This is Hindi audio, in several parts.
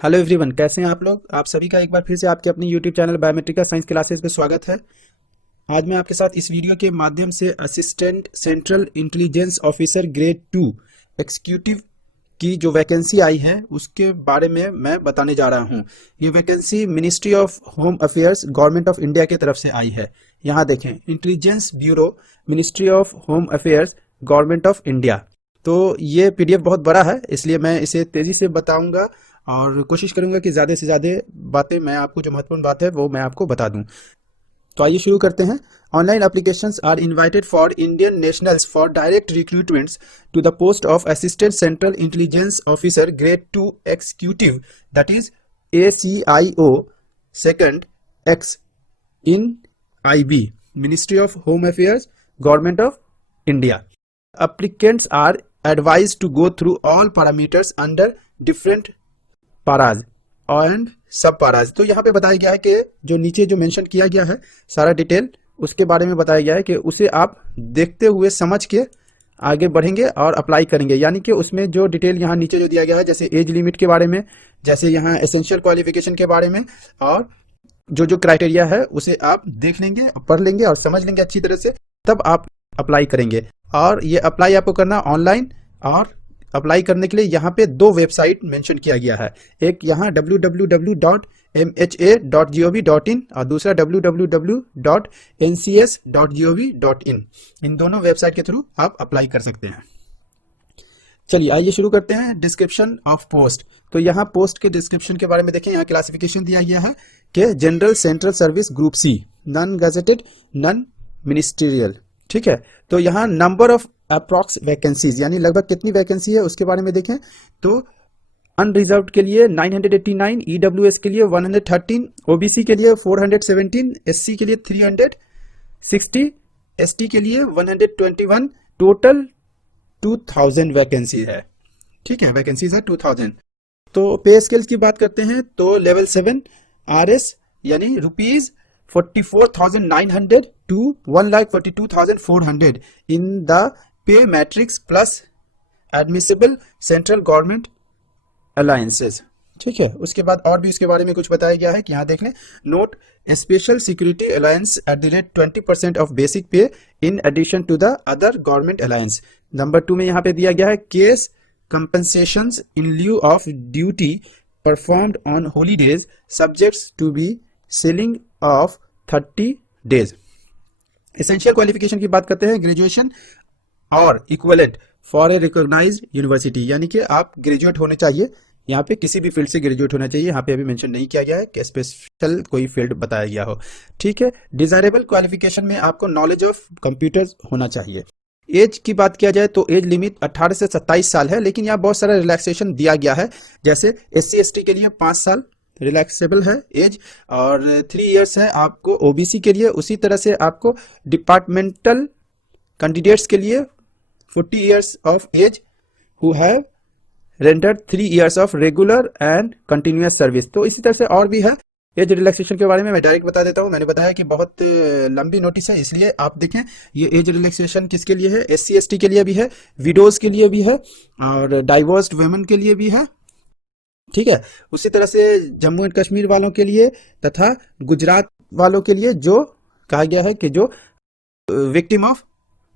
हेलो एवरीवन, कैसे हैं आप लोग। आप सभी का एक बार फिर से आपके अपनी यूट्यूब चैनल बायोमेट्रिका साइंस क्लासेस में स्वागत है। आज मैं आपके साथ इस वीडियो के माध्यम से assistant central intelligence officer grade 2 executive की जो वैकेंसी आई है उसके बारे में मैं बताने जा रहा हूं। ये vacancy ministry of home affairs government of India की तरफ से आई है। यहाँ देखें, intelligence bureau, ministry of home affairs, government of India. तो ये पीडीएफ बहुत बड़ा है, इसलिए मैं इसे तेजी से बताऊंगा और कोशिश करूंगा कि ज़्यादा से ज़्यादा बातें मैं आपको, जो महत्वपूर्ण बात है वो मैं आपको बता दूं। तो आइए शुरू करते हैं। Online applications are invited for Indian nationals for direct recruitments to the post of assistant central intelligence officer grade 2 executive, that is ACIO second exe in IB, ministry of home affairs, government of India. Applicants are advised to go through all parameters under different paras and sub paras. तो यहाँ पे बताया गया है कि जो नीचे जो मेंशन किया गया है सारा डिटेल उसके बारे में बताया गया है कि उसे आप देखते हुए समझ के आगे बढ़ेंगे और अप्लाई करेंगे। यानी कि उसमें जो डिटेल यहाँ नीचे जो दिया गया है, जैसे एज लिमिट के बारे में, जैसे यहाँ एसेंशियल क्वालिफिकेशन के बारे में, और जो जो क्राइटेरिया है उसे आप देख लेंगे, पढ़ लेंगे और समझ लेंगे अच्छी तरह से, तब आप अप्लाई करेंगे। और ये अप्लाई आपको करना ऑनलाइन, और अप्लाई करने के लिए यहाँ पे दो वेबसाइट मेंशन किया गया है। एक यहाँ www.mha.gov.in और दूसरा www.ncs.gov.in। इन दोनों वेबसाइट के थ्रू आप अप्लाई कर सकते हैं। चलिए आइए शुरू करते हैं। Description of post. तो यहाँ पोस्ट के डिस्क्रिप्शन के बारे में देखें। यहाँ क्लासिफिकेशन दिया गया है कि general central service group C, non gazetted, non ministerial. ठीक है। तो यहाँ नंबर ऑफ अप्रॉक्स वैकेंसीज, यानी लगभग कितनी वैकेंसी है उसके बारे में देखें। तो अनरिजर्व्ड के लिए 989, EWS के लिए 113, OBC के लिए 417, SC के लिए 360, ST के लिए 121, टोटल 2000 वैकेंसी है। ठीक है, वैकेंसीज है 2000। तो पे स्केल्स की बात करते हैं तो लेवल 7 RS यानी ₹44,900 to 1,42,400 in the pay matrix plus admissible central government alliances। ठीक है। उसके बाद और भी उसके बारे में कुछ बताया गया है कि यहाँ देख लें। Note, special security allowance at the rate 20% of basic pay in addition to the other government allowance. Number 2 में यहाँ पे दिया गया है cash compensations in lieu of duty performed on holidays subjects to be ceiling of 30 days. Essential qualification की बात करते हैं। ग्रेजुएशन और equivalent for a recognised university, यानी कि आप ग्रेजुएट होने चाहिए। यहाँ पे किसी भी फील्ड से ग्रेजुएट होना चाहिए। यहाँ पे अभी मेंशन नहीं किया गया है कि स्पेशल कोई फील्ड बताया गया हो। ठीक है। डिजायरेबल क्वालिफिकेशन में आपको नॉलेज ऑफ कंप्यूटर्स होना चाहिए। एज की बात किया जाए तो एज लिमिट 18 से 27 साल है, लेकिन यहाँ बहुत सारा रिलैक्सेशन दिया गया है। जैसे SC ST के लिए 5 साल रिलैक्सेबल है एज, और 3 इयर्स है आपको OBC के लिए। उसी तरह से आपको डिपार्टमेंटल कैंडिडेट्स के लिए 40 years of age who have rendered 3 years of regular and continuous service. तो इसी तरह से और भी है। एज रिलैक्सेशन के बारे में मैं डायरेक्ट बता देता हूं। मैंने बताया कि बहुत लंबी नोटिस है, इसलिए आप देखें। ये एज रिलैक्सेशन किसके लिए है? SC ST के लिए भी है, विडोज के लिए भी है, और डाइवोर्स्ड वुमेन के लिए भी है। ठीक है। उसी तरह से जम्मू एंड कश्मीर वालों के लिए तथा गुजरात वालों के लिए, जो कहा गया है कि जो विक्टिम ऑफ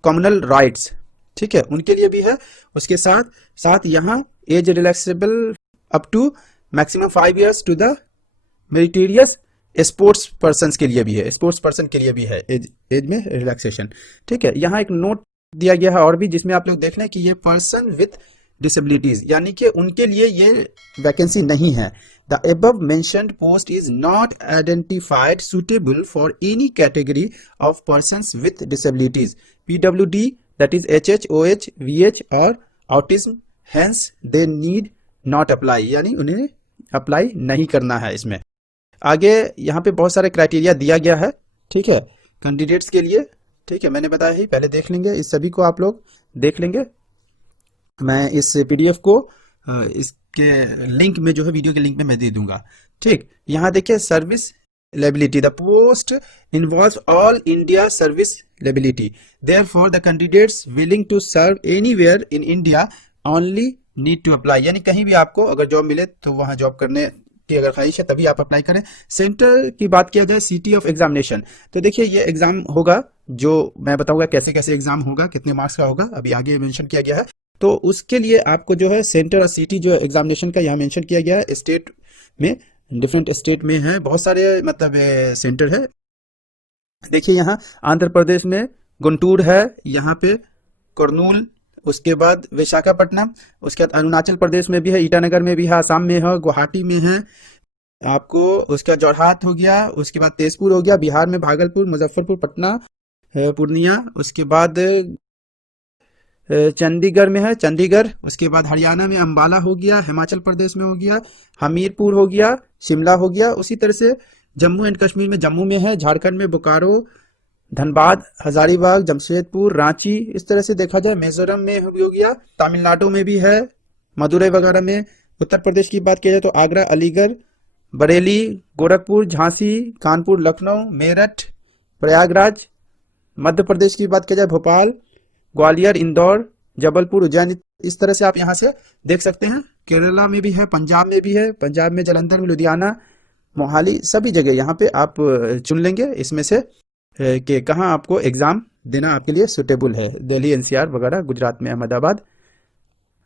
कम्युनल राइट्स, ठीक है, उनके लिए भी है। उसके साथ साथ यहाँ age relaxable up to maximum 5 years to the meritorious sports person के लिए भी है। स्पोर्ट्स पर्सन के लिए भी है एज में रिलैक्सेशन। ठीक है। यहाँ एक नोट दिया गया है और भी, जिसमें आप लोग देख लें कि ये पर्सन विथ डिसेबिलिटीज, यानी कि उनके लिए ये वैकेंसी नहीं है। The above mentioned post is not identified suitable for any category of persons with disabilities, PWD, that is HH, OH, VH और autism, hence they need not apply, यानी उन्हें अप्लाई नहीं करना है इसमें। आगे यहाँ पे बहुत सारे क्राइटेरिया दिया गया है। ठीक है, कैंडिडेट्स के लिए। ठीक है, मैंने बताया ही, पहले देख लेंगे, इस सभी को आप लोग देख लेंगे। मैं इस PDF को इसके लिंक में, जो है वीडियो के लिंक में मैं दे दूंगा। ठीक। यहाँ देखिए, service liability, the post involves all India service liability, therefore the candidates willing to serve anywhere in India only need to apply, यानी कहीं भी आपको अगर जॉब मिले तो वहां जॉब करने की अगर ख्वाहिश है तभी आप अप्लाई करें। सेंटर की बात किया जाए, सिटी ऑफ एग्जामिनेशन, तो देखिए ये एग्जाम होगा, जो मैं बताऊंगा कैसे कैसे एग्जाम होगा, कितने मार्क्स का होगा, अभी आगे मेंशन किया गया है। तो उसके लिए आपको जो है सेंटर और सिटी जो एग्जामिनेशन का यहाँ मेंशन किया गया है। स्टेट में, डिफरेंट स्टेट में है, बहुत सारे मतलब सेंटर है। देखिए यहाँ आंध्र प्रदेश में गुंटूर है, यहाँ पे कुरनूल, उसके बाद विशाखापट्टनम, उसके बाद अरुणाचल प्रदेश में भी है, ईटानगर में भी है, आसाम में है, गुवाहाटी में है आपको, उसका जोरहाट हो गया, उसके बाद तेजपुर हो गया, बिहार में भागलपुर, मुजफ्फरपुर, पटना, पूर्णिया, उसके बाद चंडीगढ़ में है चंडीगढ़, उसके बाद हरियाणा में अंबाला हो गया, हिमाचल प्रदेश में हो गया हमीरपुर हो गया, शिमला हो गया। उसी तरह से जम्मू एंड कश्मीर में जम्मू में है, झारखंड में बोकारो, धनबाद, हजारीबाग, जमशेदपुर, रांची, इस तरह से देखा जाए मिजोरम में हो गया, तमिलनाडु में भी है, मदुरई वगैरह में। उत्तर प्रदेश की बात की जाए तो आगरा, अलीगढ़, बरेली, गोरखपुर, झांसी, कानपुर, लखनऊ, मेरठ, प्रयागराज। मध्य प्रदेश की बात की जाए भोपाल, ग्वालियर, इंदौर, जबलपुर, उज्जैन, इस तरह से आप यहाँ से देख सकते हैं। केरला में भी है, पंजाब में भी है, पंजाब में जलंधर में, लुधियाना, मोहाली, सभी जगह यहाँ पे आप चुन लेंगे इसमें से कि कहाँ आपको एग्जाम देना आपके लिए सुटेबल है। दिल्ली, एनसीआर वगैरह, गुजरात में अहमदाबाद,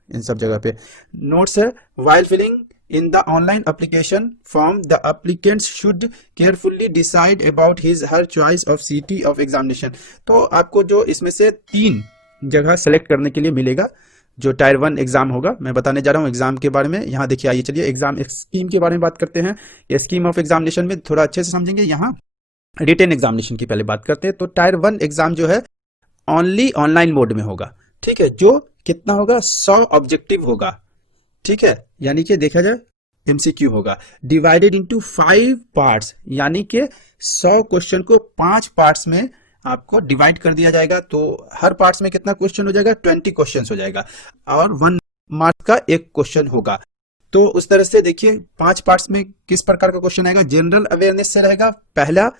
इन सब जगह पे। नोट्स है, while filling in the online application form the applicant should carefully decide about his her choice of city of examination। तो आपको जो इसमें से 3 जगह सेलेक्ट करने के लिए मिलेगा जो टायर 1 एग्जाम होगा। मैं बताने जा रहा हूँ एग्जाम के बारे में। यहाँ देखिए, आइए चलिए एग्जाम स्कीम के बारे में बात करते हैं। ये स्कीम ऑफ एग्जामिनेशन में थोड़ा अच्छे से समझेंगे। यहाँ रिटेन एग्जामिनेशन की पहले बात करते हैं। तो टायर 1 एग्जाम जो है ओनली ऑनलाइन मोड में होगा, ठीक है, जो कितना होगा, 100 ऑब्जेक्टिव होगा, ठीक है, यानी कि देखा जाए एमसीक्यू होगा, डिवाइडेड इनटू 5 पार्ट्स, यानी कि 100 क्वेश्चन को 5 पार्ट्स में आपको डिवाइड कर दिया जाएगा। तो हर पार्ट्स में कितना क्वेश्चन हो जाएगा, 20 क्वेश्चन हो जाएगा, और 1 मार्क का एक क्वेश्चन होगा। तो उस तरह से देखिए 5 पार्ट्स में किस प्रकार का क्वेश्चन आएगा। जनरल अवेयरनेस से रहेगा पहला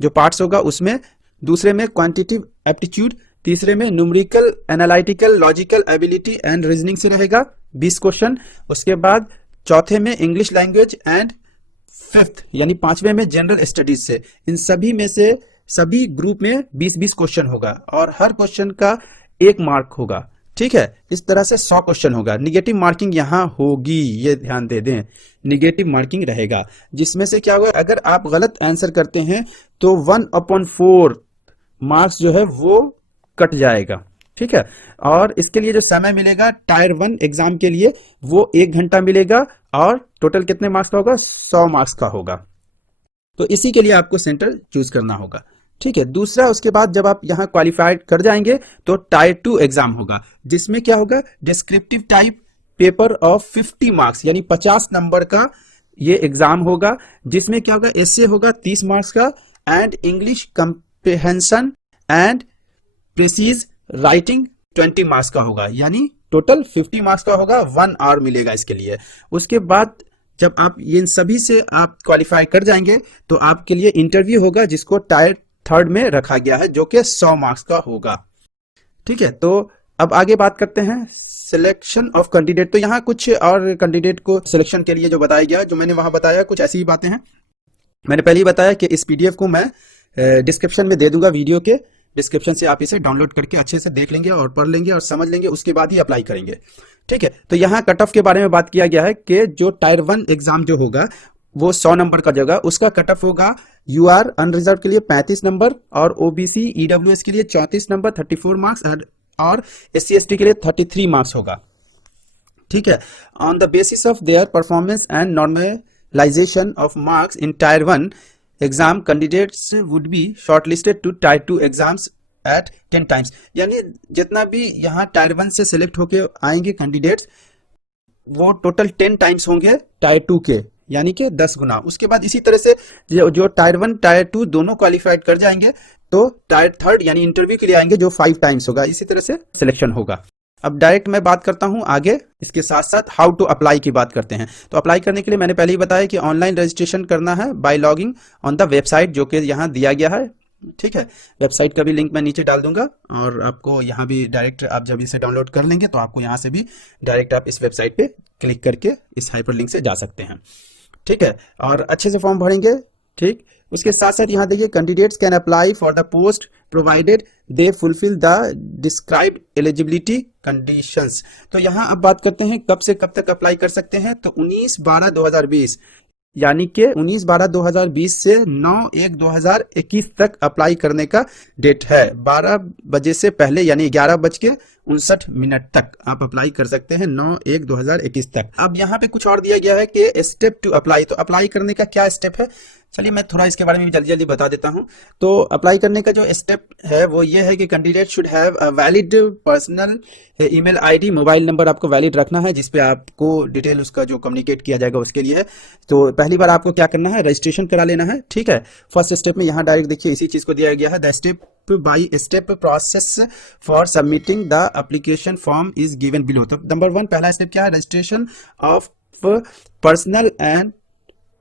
जो पार्ट्स होगा उसमें, दूसरे में क्वांटिटेटिव एप्टीट्यूड, तीसरे में numerical, analytical, logical ability and reasoning से रहेगा 20 क्वेश्चन। उसके बाद चौथे में इंग्लिश लैंग्वेज एंड फिफ्थ यानी 5वें में जनरल स्टडीज से। इन सभी में से सभी ग्रुप में 20-20 क्वेश्चन होगा और हर क्वेश्चन का 1 मार्क होगा, ठीक है। इस तरह से 100 क्वेश्चन होगा। निगेटिव मार्किंग यहाँ होगी, ये ध्यान दे दें, निगेटिव मार्किंग रहेगा, जिसमें से क्या होगा, अगर आप गलत आंसर करते हैं तो 1/4 मार्क्स जो है वो कट जाएगा, ठीक है। और इसके लिए जो समय मिलेगा टायर 1 एग्जाम के लिए वो 1 घंटा मिलेगा और टोटल कितने मार्क्स का होगा, 100 मार्क्स का होगा। तो इसी के लिए आपको सेंटर चूज करना होगा, ठीक है। दूसरा, उसके बाद जब आप यहां क्वालिफाइड कर जाएंगे तो टायर 2 एग्जाम होगा, जिसमें क्या होगा, descriptive type paper of 50 marks यानी 50 नंबर का ये एग्जाम होगा, जिसमें क्या होगा, एसे होगा 30 मार्क्स का and English comprehension and precis writing 20 marks का होगा, यानी टोटल 50 मार्क्स का होगा। 1 आवर मिलेगा इसके लिए। उसके बाद जब आप इन सभी से आप क्वालिफाई कर जाएंगे तो आपके लिए इंटरव्यू होगा, जिसको टायर 3 में रखा गया है, जो कि 100 मार्क्स का होगा, ठीक है। तो अब आगे बात करते हैं सिलेक्शन ऑफ कैंडिडेट। तो यहाँ कुछ और कैंडिडेट को सिलेक्शन के लिए जो बताया गया, जो मैंने वहां बताया, कुछ ऐसी ही बातें हैं। मैंने पहले ही बताया कि इस पीडीएफ को मैं डिस्क्रिप्शन में दे दूंगा, वीडियो के डिस्क्रिप्शन से आप इसे डाउनलोड करके अच्छे से देख लेंगे और पढ़ लेंगे और समझ लेंगे, उसके बाद ही अप्लाई करेंगे, ठीक है। तो यहाँ कट ऑफ के बारे में बात किया गया है कि जो टायर 1 एग्जाम जो होगा वो 100 नंबर का जगह, उसका कट ऑफ होगा यूआर अनरिजर्व के लिए 35 नंबर और ओबीसी ईडब्ल्यूएस के लिए 34 नंबर 34 मार्क्स और एससी एसटी के लिए 33 मार्क्स होगा, ठीक है। On the basis of their performance and normalisation of marks in tier 1 exam candidates would be shortlisted to tier 2 exams at 10 times, यानी जितना भी यहाँ टायर 1 से सिलेक्ट होके आएंगे कैंडिडेट्स वो टोटल 10 टाइम्स होंगे टायर 2 के, यानी कि 10 गुना। उसके बाद इसी तरह से जो टायर 1 टायर 2 दोनों क्वालिफाइड कर जाएंगे तो टायर 3 यानी इंटरव्यू के लिए आएंगे, जो 5 टाइम्स होगा। इसी तरह से सिलेक्शन होगा। अब डायरेक्ट मैं बात करता हूं आगे, इसके साथ साथ हाउ टू अप्लाई की बात करते हैं। तो अप्लाई करने के लिए मैंने पहले ही बताया कि ऑनलाइन रजिस्ट्रेशन करना है by logging on the website, जो कि यहाँ दिया गया है ठीक है, वेबसाइट का भी लिंक मैं नीचे डाल दूंगा, और आपको यहाँ भी डायरेक्ट आप जब इसे डाउनलोड कर लेंगे तो आपको यहाँ से भी डायरेक्ट आप इस वेबसाइट पे क्लिक करके इस हाइपरलिंक से जा सकते हैं। ठीक है, और अच्छे से फॉर्म भरेंगे। ठीक, उसके साथ साथ यहाँ देखिए, candidates can apply for the post provided they fulfil the described eligibility conditions. तो यहाँ अब बात करते हैं कब से कब तक अप्लाई कर सकते हैं। तो 19/12/2020 यानी कि 19/12/2020 से 9/1/2021 तक अप्लाई करने का डेट है। 12 बजे से पहले यानी 11:59 तक आप अप्लाई कर सकते हैं, 9/1/2021 तक। अब यहाँ पे कुछ और दिया गया है कि स्टेप टू अप्लाई। तो अप्लाई करने का क्या स्टेप है, चलिए मैं थोड़ा इसके बारे में जल्दी जल्दी बता देता हूं। तो अप्लाई करने का जो स्टेप है वो ये है कि candidate should have a valid personal email ID, mobile number आपको वैलिड रखना है जिसपे आपको डिटेल उसका जो कम्युनिकेट किया जाएगा उसके लिए है। तो पहली बार आपको क्या करना है, रजिस्ट्रेशन करा लेना है। ठीक है, फर्स्ट स्टेप में यहाँ डायरेक्ट देखिए इसी चीज को दिया गया है, the step by step process for submitting the application form is given below. तो नंबर 1 पहला स्टेप क्या है, registration of personal and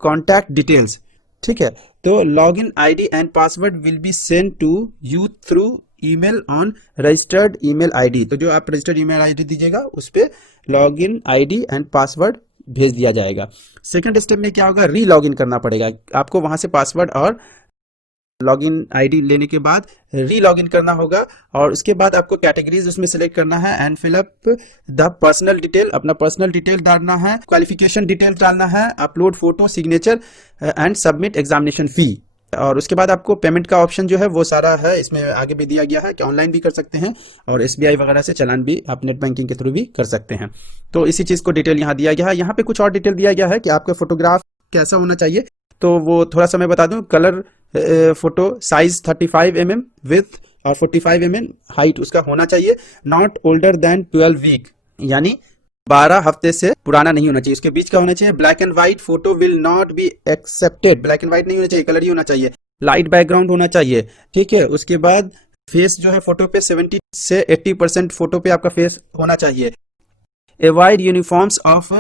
contact details. ठीक है, तो login ID and password will be send to you through email on registered email ID. तो जो आप रजिस्टर्ड ईमेल आईडी दीजिएगा उस पे लॉगिन आईडी एंड पासवर्ड भेज दिया जाएगा। सेकंड स्टेप में क्या होगा, री लॉगिन करना पड़ेगा आपको, वहां से पासवर्ड और लॉगिन आईडी लेने के बाद री लॉगिन करना होगा, और उसके बाद आपको कैटेगरीज उसमें सेलेक्ट करना है and fill up the personal detail, अपना पर्सनल डिटेल डालना है, क्वालिफिकेशन डिटेल डालना है, upload photo, signature and submit examination fee. और उसके बाद आपको पेमेंट का ऑप्शन जो है वो सारा है इसमें आगे भी दिया गया है कि ऑनलाइन भी कर सकते हैं और एसबीआई वगैरह से चालान भी आप नेट बैंकिंग के थ्रू भी कर सकते हैं। तो इसी चीज को डिटेल यहाँ दिया गया है। यहाँ पे कुछ और डिटेल दिया गया है कि आपका फोटोग्राफ कैसा होना चाहिए, तो वो थोड़ा सा मैं बता दूं, colour photo size 35 mm with और 45 mm हाइट उसका होना चाहिए, नॉट ओल्डर देन 12 वीक यानी 12 हफ्ते से पुराना नहीं होना चाहिए, उसके बीच का होना चाहिए। Black and white photo will not be accepted, black and white नहीं होना चाहिए, कलर ही होना चाहिए, लाइट बैकग्राउंड होना चाहिए। ठीक है, उसके बाद फेस जो है फोटो पे 70 से 80% फोटो पे आपका फेस होना चाहिए। Avoid uniforms of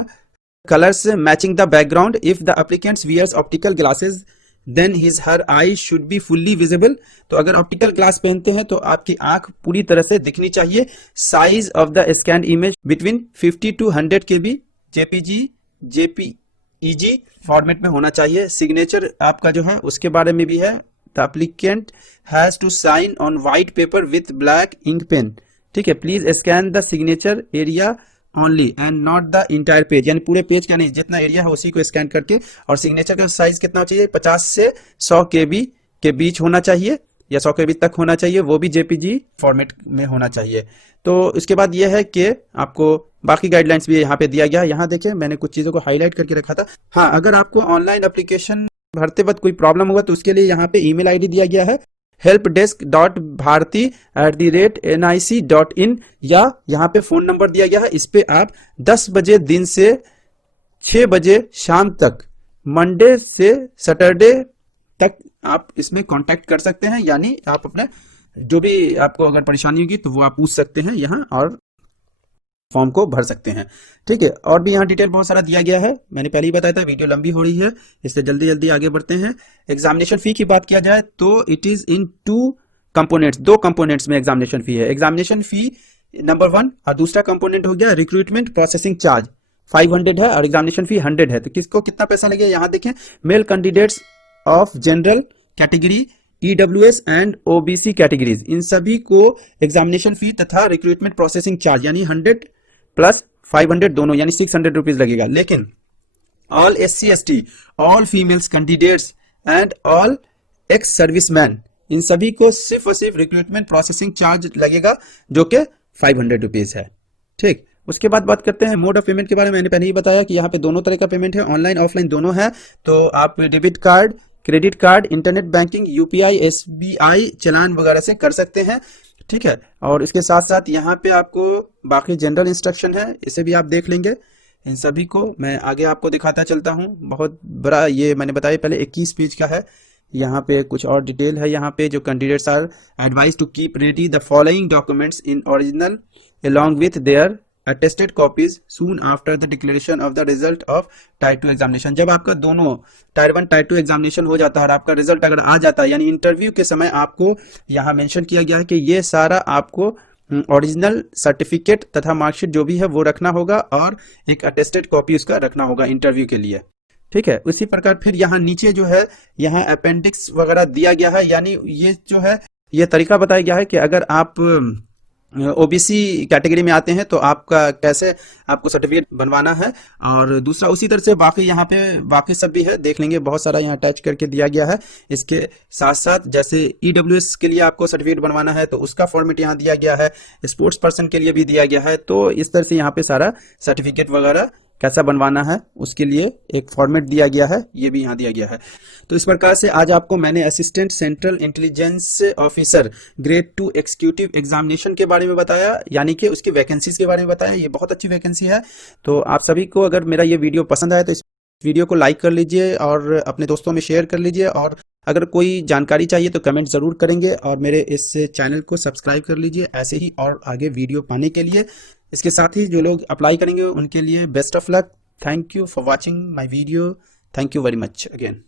colors matching the background. If the applicant wears optical glasses then his her eye should be fully visible. तो अगर ऑप्टिकल ग्लास पहनते हैं तो आपकी आंख पूरी तरह से दिखनी चाहिए। Size of the scan image between 50 to 100 KB JPG JPEG format में होना चाहिए। सिग्नेचर आपका जो है उसके बारे में भी है, the applicant has to sign on white paper with black ink pen. ठीक है, please scan the signature area only and not the entire page, यानी पूरे पेज का नहीं, जितना एरिया है उसी को स्कैन करके। और सिग्नेचर का साइज कितना चाहिए, 50 से 100 KB के बीच होना चाहिए या 100 KB तक होना चाहिए, वो भी जेपीजी फॉर्मेट में होना चाहिए। तो इसके बाद ये है कि आपको बाकी गाइडलाइंस भी यहाँ पे दिया गया है। यहाँ देखिए मैंने कुछ चीजों को हाईलाइट करके रखा था। हाँ, अगर आपको ऑनलाइन एप्लीकेशन भरते वक्त कोई प्रॉब्लम होगा तो उसके लिए यहाँ पे ईमेल आईडी दिया गया है helpdesk.bharti@nic.in, या यहाँ पे फोन नंबर दिया गया है, इस पे आप 10 बजे दिन से 6 बजे शाम तक, मंडे से सैटरडे तक आप इसमें कांटेक्ट कर सकते हैं। यानी आप अपने जो भी आपको अगर परेशानी होगी तो वो आप पूछ सकते हैं यहाँ और फॉर्म को भर सकते हैं। ठीक है, और भी यहाँ डिटेल बहुत सारा दिया गया है, मैंने पहले ही बताया था, वीडियो लंबी हो रही है इसलिए जल्दी जल्दी आगे बढ़ते हैं। एग्जामिनेशन फी की बात किया जाए तो it is in 2 components, 2 components में एग्जामिनेशन फी है। एग्जामिनेशन फी नंबर 1 और दूसरा कंपोनेंट हो गया रिक्रूटमेंट प्रोसेसिंग चार्ज 500 है और एग्जामिनेशन फी 100 है। तो किसको कितना पैसा लगेगा यहाँ देखें, male candidates of general category, EWS and OBC categories, इन सभी को एग्जामिनेशन फी तथा रिक्रूटमेंट प्रोसेसिंग चार्ज यानी 100 प्लस 500 दोनों यानी 600 रुपीज लगेगा। लेकिन all SC ST, all females candidates and all ex serviceman, इन सभी को सिर्फ और सिर्फ रिक्रूटमेंट प्रोसेसिंग चार्ज लगेगा जो कि 500 रुपीज है। ठीक, उसके बाद बात करते हैं मोड ऑफ पेमेंट के बारे में। मैंने पहले ही बताया कि यहाँ पे दोनों तरह का पेमेंट है, ऑनलाइन ऑफलाइन दोनों है। तो आप debit card, credit card, internet banking, UPI, SBI चालान वगैरह से कर सकते हैं। ठीक है, और इसके साथ साथ यहाँ पे आपको बाकी जनरल इंस्ट्रक्शन है, इसे भी आप देख लेंगे। इन सभी को मैं आगे आपको दिखाता चलता हूँ। बहुत बड़ा ये मैंने बताया पहले 21 पेज का है। यहाँ पे कुछ और डिटेल है, यहाँ पे जो candidates are advise to keep ready the following documents in original along with their attested copies soon after the declaration of the result of tier 2 examination. जब आपका दोनों टायर 1 टायर 2 एग्जामिनेशन हो जाता है और आपका रिजल्ट अगर आ जाता है, यानी इंटरव्यू के समय आपको यहाँ मेंशन किया गया है कि ये सारा आपको ओरिजिनल सर्टिफिकेट तथा मार्कशीट जो भी है वो रखना होगा और एक अटेस्टेड कॉपी उसका रखना होगा इंटरव्यू के लिए। ठीक है, उसी प्रकार फिर यहाँ नीचे जो है यहाँ अपेंडिक्स वगैरह दिया गया है, यानी ये जो है ये तरीका बताया गया है कि अगर आप ओबीसी कैटेगरी में आते हैं तो आपका कैसे आपको सर्टिफिकेट बनवाना है। और दूसरा उसी तरह से बाकी यहाँ पे बाकी सब भी है, देख लेंगे, बहुत सारा यहाँ अटैच करके दिया गया है। इसके साथ साथ जैसे ईडब्ल्यूएस के लिए आपको सर्टिफिकेट बनवाना है तो उसका फॉर्मेट यहाँ दिया गया है, स्पोर्ट्स पर्सन के लिए भी दिया गया है। तो इस तरह से यहाँ पे सारा सर्टिफिकेट वगैरह कैसा बनवाना है उसके लिए एक फॉर्मेट दिया गया है, ये भी यहाँ दिया गया है। तो इस प्रकार से आज आपको मैंने assistant central intelligence officer grade 2 executive examination के बारे में बताया, यानी कि उसकी वैकेंसीज के बारे में बताया। ये बहुत अच्छी वैकेंसी है। तो आप सभी को अगर मेरा ये वीडियो पसंद आया तो इस वीडियो को लाइक कर लीजिए और अपने दोस्तों में शेयर कर लीजिए, और अगर कोई जानकारी चाहिए तो कमेंट ज़रूर करेंगे, और मेरे इस चैनल को सब्सक्राइब कर लीजिए ऐसे ही और आगे वीडियो पाने के लिए। इसके साथ ही जो लोग अप्लाई करेंगे उनके लिए best of luck. Thank you for watching my video. Thank you very much again.